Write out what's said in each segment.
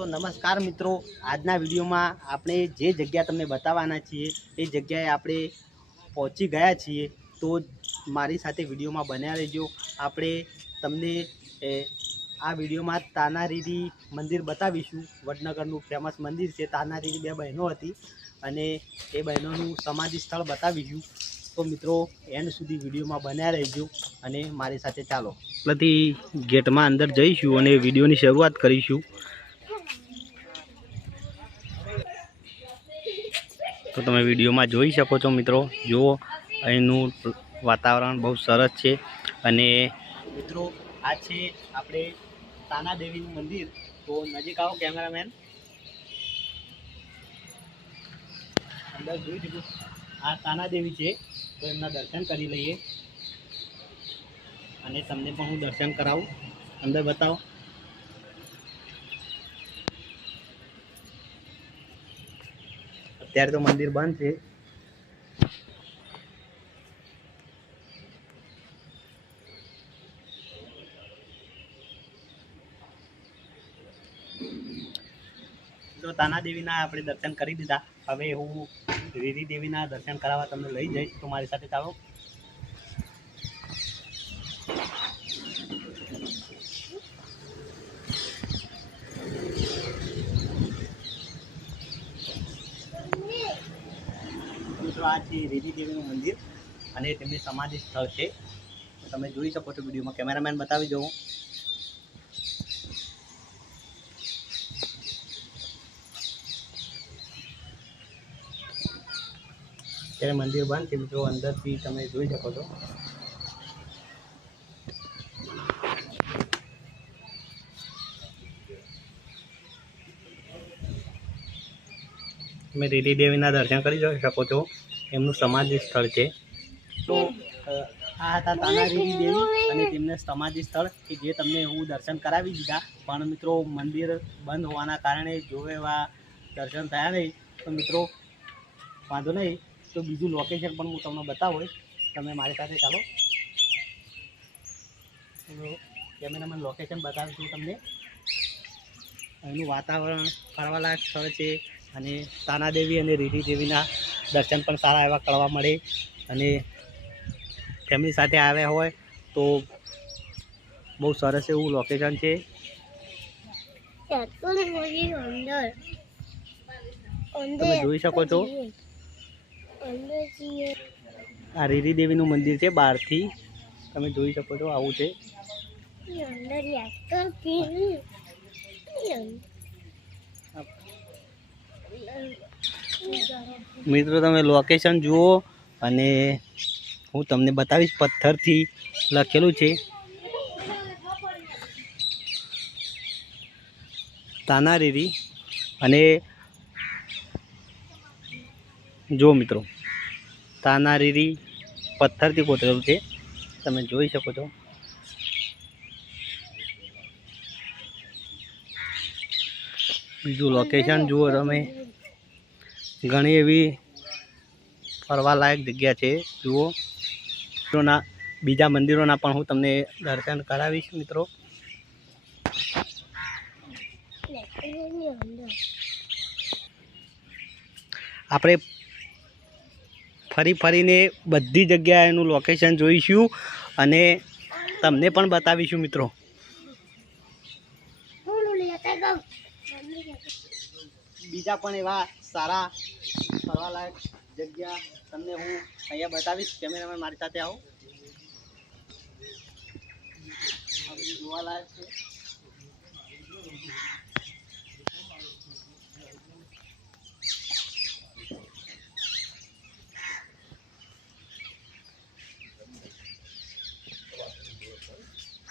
તો નમસ્કાર મિત્રો. આજના વિડીયોમાં આપણે જે જગ્યા તમને બતાવવાના છીએ, એ જગ્યાએ આપણે પહોંચી ગયા છીએ. તો મારી સાથે વિડીયોમાં બન્યા રહેજો. આપણે તમને આ વિડીયોમાં તાનારીરી મંદિર બતાવીશું. વડનગરનું ફેમસ મંદિર છે. તાનારીરી બે બહેનો હતી અને એ બહેનોનું સમાધિ સ્થળ બતાવીશું. તો મિત્રો, એન્ડ સુધી વિડીયોમાં બન્યા રહેજો અને મારી સાથે ચાલો. પછી ગેટમાં અંદર જઈશું અને વિડીયોની શરૂઆત કરીશું. તો તમે વિડીયોમાં જોઈ શકો છો મિત્રો. જુઓ, અહીંનું વાતાવરણ બહુ સરસ છે. અને મિત્રો, આ છે આપણે તાના દેવીનું મંદિર. તો નજીક આવો કેમેરામેન. અંદર જોઈ શકો આ તાના દેવી છે. તો એમના દર્શન કરી લઈએ. અને તમને પણ હું દર્શન કરાવું. અંદર બતાવો. અત્યારે તો મંદિર બંધ છે. તો તાના દેવીના આપણે દર્શન કરી દીધા. હવે હું રીરી દેવીના દર્શન કરાવવા તમને લઈ જઈશ. તો મારી સાથે ચાલો મિત્રો, આ છે રીરી દેવીનું મંદિર અને તેમની સમાધિ સ્થળ છે. તમે જોઈ શકો છો વિડીયોમાં. કેમેરામેન બતાવી દઉં. ત્યારે મંદિર બંધ છે મિત્રો. અંદરથી તમે જોઈ શકો છો. તમે રીડી દેવીના દર્શન કરી શકો છો. એમનું સમાધિ સ્થળ છે. તો આ હતા તાના રીડી દેવી અને તેમને સમાધિ સ્થળ કે જે તમને હું દર્શન કરાવી દીધા. પણ મિત્રો મંદિર બંધ હોવાના કારણે જો એવા દર્શન થયા નહીં તો મિત્રો વાંધો નહીં. તો બીજું લોકેશન પણ હું તમને બતાવું. તમે મારી સાથે ચાલો. કેમેરામેન લોકેશન બતાવીશું તમને. અહીંનું વાતાવરણ ફરવાલાયક સ્થળ છે અને તાના દેવી અને રીઢી દેવીના દર્શન પણ સારા એવા કરવા મળે અને ફેમિલી સાથે આવ્યા હોય તો બહુ સરસ એવું લોકેશન છે. તમે જોઈ શકો છો. આ રીરી દેવીનું મંદિર છે બહારથી. તમે જોઈ શકો છો આવું છે. મિત્રો, તમે લોકેશન જુઓ અને હું તમને બતાવીશ પથ્થરથી લખેલું છે. તાનારીરી. અને જો મિત્રો, તાનારીરી પથ્થરથી કોતરેલું છે. તમે જોઈ શકો છો. બીજું લોકેશન જુઓ તમે. ઘણી એવી ફરવાલાયક જગ્યા છે, જુઓ. મંદિરોના બીજા મંદિરોના પણ હું તમને દર્શન કરાવીશ, મિત્રો. આપણે ફરી ફરીને બધી જગ્યાએ એનું લોકેશન જોઈશું અને તમને પણ બતાવીશું, મિત્રો. બીજા પણ એવા સારા, ફરવાલાયક જગ્યા તમને હું અહીંયા બતાવીશ. કેમેરામેન મારી સાથે આવો. જોવાલાયક છે.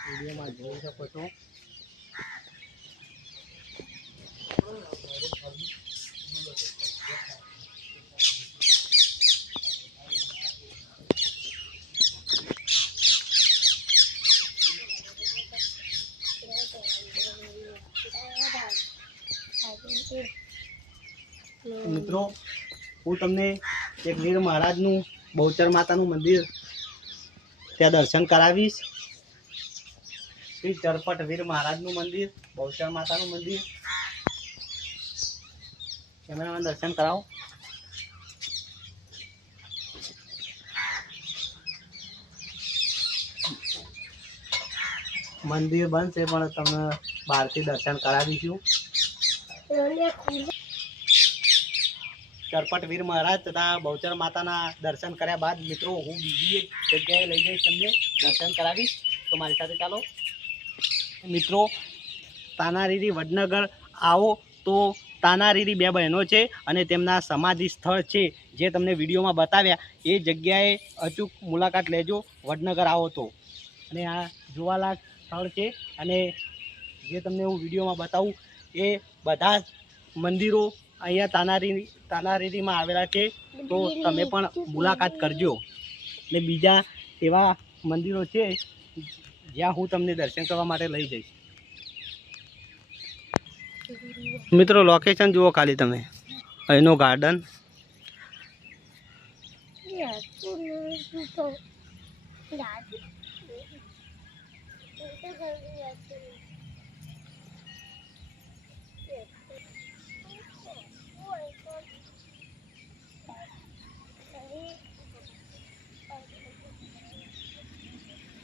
વિડીયોમાં જોઈ શકો છો. મિત્રો, હું તમને એક વીર મહારાજનું બહુચર માતાનું મંદિર ત્યાં દર્શન કરાવીશ. શ્રી ચરપટ વીર મહારાજનું મંદિર, બહુચર માતાનું મંદિર. કેમેરામાં દર્શન કરાવો. મંદિર બનશે પણ તમને બહારથી દર્શન કરાવીશું. ચરપટ વીર મહારાજ તથા બહુચર માતાના દર્શન કર્યા બાદ મિત્રો, હું બીજી જગ્યાએ લઈ જઈશ તમને દર્શન કરાવીશ. તો મારી સાથે ચાલો. મિત્રો, તાનારીરી વડનગર આવો. તો તાનારીરી બે બહેનો છે અને તેમના સમાધિ સ્થળ છે જે તમને વિડીયોમાં બતાવ્યા. એ જગ્યાએ અચૂક મુલાકાત લેજો. વડનગર આવો તો. અને આ જોવાલાયક સ્થળ છે અને જે તમને હું વિડીયોમાં બતાવું એ બધા મંદિરો અહીંયા તાનારી તાનારીરીમાં આવેલા છે. તો તમે પણ મુલાકાત કરજો. ને બીજા એવા મંદિરો છે, જ્યાં હું તમને દર્શન કરવા માટે લઈ જઈશ. મિત્રો લોકેશન જુઓ ખાલી તમે. અહીંનો ગાર્ડન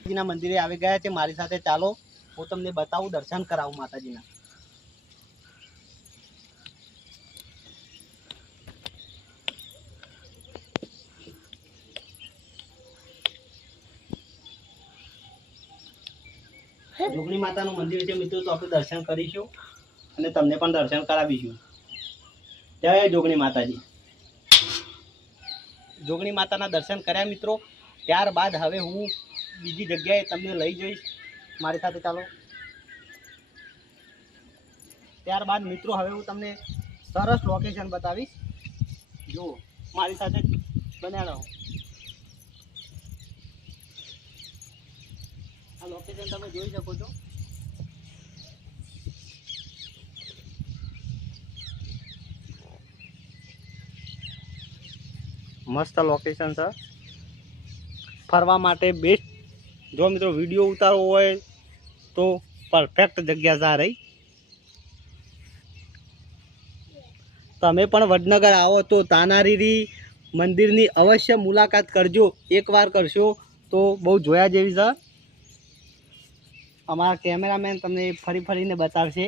માતાજીના મંદિરે આવી ગયા છે. મારી સાથે ચાલો. હું તમને બતાવું દર્શન કરાવું માતાજીના. જોગણી માતાનું મંદિર છે મિત્રો, તો આપણે દર્શન કરીશું અને તમને પણ દર્શન કરાવીશું. જય જોગણી માતાજી. જોગણી માતાના દર્શન કર્યા મિત્રો. ત્યારબાદ હવે હું બીજી જગ્યાએ તમને લઈ જઈશ. મારી સાથે ચાલો. ત્યારબાદ મિત્રો, હવે હું તમને સરસ લોકેશન બતાવીશ. જુઓ, મારી સાથે બન્યા રહો આ લોકેશન તમે જોઈ શકો છો. મસ્ત લોકેશન છે. ફરવા માટે બેસ્ટ જો મિત્રો વીડિયો ઉતારવો હોય તો પરફેક્ટ જગ્યા છે રહી. તમે પણ વડનગર આવો તો તાનારીરી મંદિરની અવશ્ય મુલાકાત કરજો. એકવાર કરશો તો બહુ જોયા જેવી છે. અમારા કેમેરામેન તમને ફરી ફરીને બતાવશે.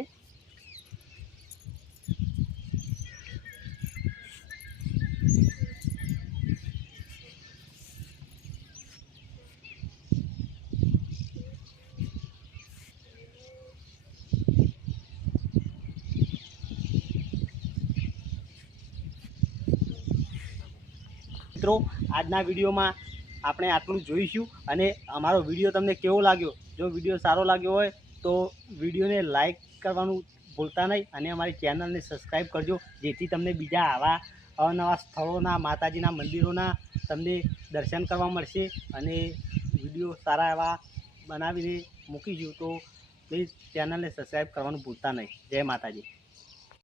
મિત્રો, આજના વિડીયોમાં આપણે આટલું જોઈશું અને અમારો વીડિયો તમને કેવો લાગ્યો? જો વીડિયો સારો લાગ્યો હોય તો વિડીયોને લાઈક કરવાનું ભૂલતા નહીં અને અમારી ચેનલને સબસ્ક્રાઈબ કરજો, જેથી તમને બીજા આવા અવનવા સ્થળોના, માતાજીના મંદિરોના તમને દર્શન કરવા મળશે અને વીડિયો સારા એવા બનાવીને મૂકીશું તો પ્લીઝ ચેનલને સબસ્ક્રાઈબ કરવાનું ભૂલતા નહીં. જય માતાજી.